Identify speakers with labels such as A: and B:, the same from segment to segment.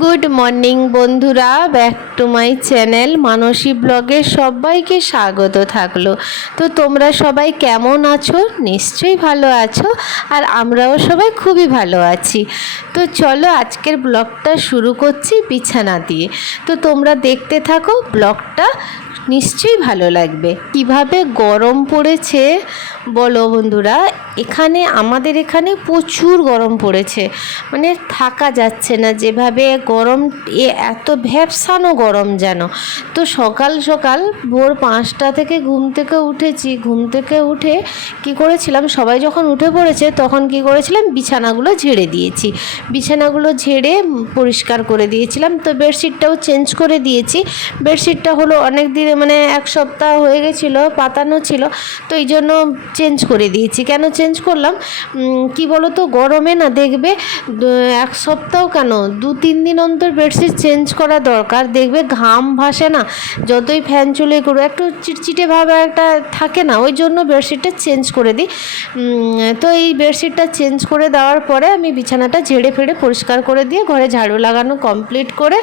A: Good morning বন্ধুরা, back to my channel Manasi ব্লগে সবাইকে স্বাগত থাকল। তো তোমরা সবাই কেমন আছো? নিশ্চয়ই ভালো আছো, আর আমরাও সবাই খুবই ভালো আছি। তো চলো আজকের ব্লগটা শুরু করছি বিছানা দিয়ে। তো তোমরা দেখতে থাকো ব্লগটা, নিশ্চয়ই ভালো লাগবে। কীভাবে গরম পড়েছে বলো বন্ধুরা, এখানে আমাদের এখানে প্রচুর গরম পড়েছে। মানে থাকা যাচ্ছে না যেভাবে গরম, এ এত ভ্যাপসানো গরম যেন। তো সকাল সকাল ভোর পাঁচটা থেকে ঘুম থেকে উঠেছি। ঘুম থেকে উঠে কি করেছিলাম? সবাই যখন উঠে পড়েছে, তখন কি করেছিলাম? বিছানাগুলো ঝেড়ে দিয়েছি। বিছানাগুলো ঝেড়ে পরিষ্কার করে দিয়েছিলাম। তো বেডশিটটাও চেঞ্জ করে দিয়েছি। বেডশিটটা হলো অনেক দিনে মানে এক সপ্তাহ হয়ে গেছিল, পাতানো ছিল। তো এই জন্য চেঞ্জ করে দিয়েছি। কেন চেঞ্জ করলাম? কি বলো তো গরমে না দেখবে এক সপ্তাহ কেন? দু, তিন দিন অন্তর বেডশিট চেঞ্জ করা দরকার। দেখবে ঘাম ভাসে না, যতই ফ্যান চলে করো একটু চিটচিটে ভাবে একটা থাকে না, ওই জন্য বেডশিটটা চেঞ্জ করে দিই। তো এই বেডশিটটা চেঞ্জ করে দেওয়ার পরে আমি বিছানাটা ঝেড়ে ফেড়ে পরিষ্কার করে দিয়ে, ঘরে ঝাড়ু লাগানো কমপ্লিট করে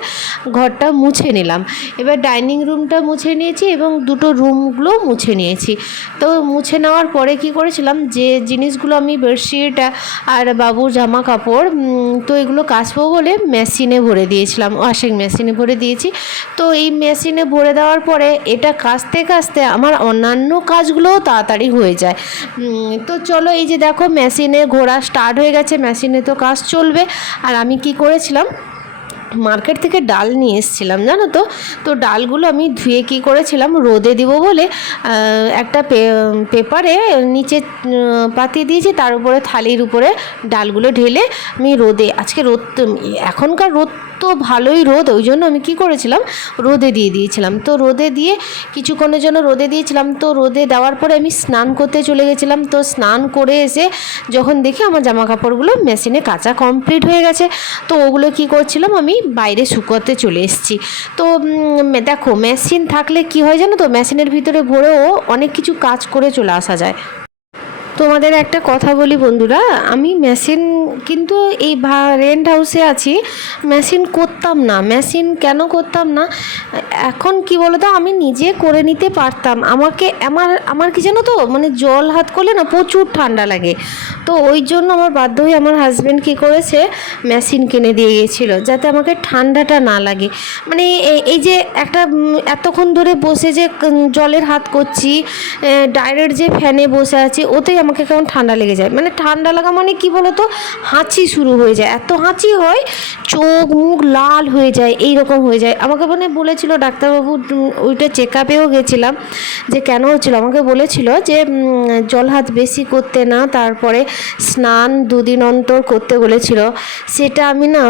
A: ঘরটা মুছে নিলাম। এবার ডাইনিং রুমটা মুছে নিয়েছি এবং দুটো রুমগুলো মুছে নিয়েছি। তো মুছে নেওয়ার পরে কি করেছিলাম, যে জিনিসগুলো আমি বেডশিট আর বাবুর জামা কাপড় তো এগুলো কাচবো বলে মেশিনে ভরে দিয়েছিলাম ওয়াশিং মেশিনে ভরে দিয়েছি। তো এই মেশিনে ভরে দেওয়ার পরে এটা কাচতে কাচতে আমার অন্যান্য কাজগুলোও তাড়াতাড়ি হয়ে যায়। তো চলো এই যে দেখো মেশিনে ঘোরা স্টার্ট হয়ে গেছে মেশিনে তো কাজ চলবে। আর আমি কি করেছিলাম মার্কেট থেকে ডাল নিয়ে এসেছিলাম, জানো তো? তো ডালগুলো আমি ধুয়ে কী করেছিলাম, রোদে দিব বলে একটা পেপারে নিচে পাতিয়ে দিয়েছি, তার উপরে থালির উপরে ডালগুলো ঢেলে আমি রোদে, আজকে রোদ এখনকার রোদ তো ভালোই রোদ, ওই জন্য আমি কি করেছিলাম, রোদে দিয়ে দিয়েছিলাম। তো রোদে দিয়ে কিছুক্ষণের জন্য রোদে দিয়েছিলাম, তো রোদে দেওয়ার পরে আমি স্নান করতে চলে গেছিলাম, তো স্নান করে এসে যখন দেখি আমার জামা কাপড়গুলো মেশিনে কাঁচা কমপ্লিট হয়ে গেছে, তো ওগুলো কি করছিলাম আমি বাইরে শুকোতে চলে এসেছি। তো দেখো মেশিন থাকলে কি হয় জানো তো? মেশিনের ভিতরে ভরেও অনেক কিছু কাজ করে চলে আসা যায়। তোমাদের একটা কথা বলি বন্ধুরা, আমি মেশিন কিন্তু এই ভা রেন্ট হাউসে আছি, মেশিন করতাম না, মেশিন কেন করতাম না? এখন কি বলো তো আমি নিজে করে নিতে পারতাম। আমাকে, আমার আমার কি জানো তো মানে জল হাত করলে না প্রচুর ঠান্ডা লাগে। তো ওই জন্য আমার বাধ্য হয়ে আমার হাজব্যান্ড কী করেছে, মেশিন কিনে দিয়ে গিয়েছিল, যাতে আমাকে ঠান্ডাটা না লাগে। মানে এই- যে একটা এতক্ষণ ধরে বসে যে জলের হাত করছি ডাইরেক্ট যে ফ্যানে বসে আছি, ওতেই আমাকে কেমন ঠান্ডা লেগে যায়। মানে ঠান্ডা লাগা মানে কি বলতো? হাঁচি শুরু হয়ে যায়। এত হাঁচি হয়, চোখ মুখ লাল হয়ে যায় এই রকম হয়ে যায়। আমাকে মানে বলেছিল ডাক্তারবাবু ওইটা চেক আপেও গেছিলাম যে কেন হচ্ছিল? আমাকে বলেছিল যে জল হাত বেশি করতে না, তারপরে স্নান দুদিন অন্তর করতে বলেছিল। সেটা আমি না,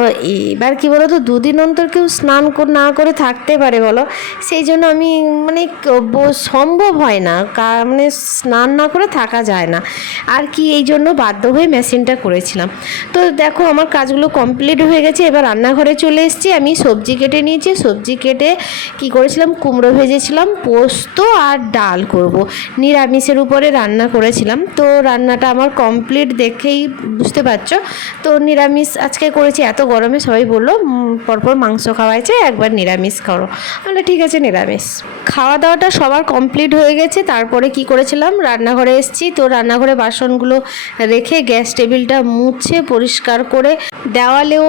A: এবার কি বলো তো দুদিন অন্তর কেউ স্নান না করে থাকতে পারে বলো? সেই জন্য আমি মানে সম্ভব হয় না। মানে স্নান না করে থাকা যায় না। আর কি এই জন্য বাধ্য হয়ে মেশিনটা করেছিলাম। তো দেখো আমার কাজগুলো কমপ্লিট হয়ে গেছে, এবার রান্নাঘরে চলে এসেছি। আমি সবজি কেটে নিয়েছি। সবজি কেটে কি করেছিলাম? কুমড়ো ভেজেছিলাম, পোস্ত আর ডাল করব। নিরামিষের উপরে রান্না করেছিলাম। তো রান্নাটা আমার কমপ্লিট দেখেই বুঝতে পারছ। তো নিরামিষ আজকে করেছি, এত গরমে সবাই বলল পরপর মাংস খাওয়াইছে, একবার নিরামিষ করো। তাহলে ঠিক আছে, নিরামিষ। খাওয়া দাওয়াটা সবার কমপ্লিট হয়ে গেছে। তারপরে কি করেছিলাম? রান্নাঘরে এসেছি। তো রান্নাঘরে বাসনগুলো রেখে গ্যাস টেবিলটা মুছে পরিষ্কার করে দেওয়ালেও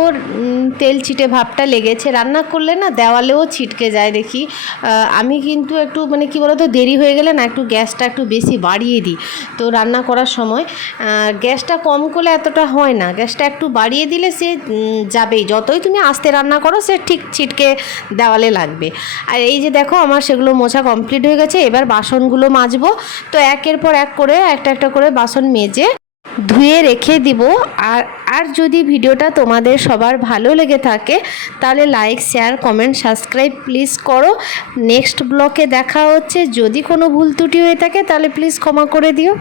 A: তেল ছিটে ভাবটা লেগেছে। রান্না করলে না দেওয়ালেও ছিটকে যায় দেখি। আমি কিন্তু একটু মানে কি বলতো, দেরি হয়ে গেলে না একটু গ্যাসটা একটু বেশি বাড়িয়ে দিই। তো রান্না করার সময় গ্যাসটা কম করলে এতটা হয় না। গ্যাসটা একটু বাড়িয়ে দিলে সে যাবেই। যতই তুমি আস্তে রান্না করো, সে ঠিক ছিটকে দেওয়ালে লাগবে। আর এই যে দেখো, আমার সেগুলো মোছা কমপ্লিট হয়ে গেছে। এবার বাসনগুলো মাজবো। তো একের পর এক করে একটা একটা করে বাসন মেজে ধুয়ে রেখে দিব। আর আর যদি ভিডিওটা তোমাদের সবার ভালো লেগে থাকে, তাহলে like share comment subscribe please করো। নেক্সট ব্লকে দেখা হচ্ছে। যদি কোনো ভুল ত্রুটি হয়ে থাকে, তাহলে প্লিজ ক্ষমা করে দিও।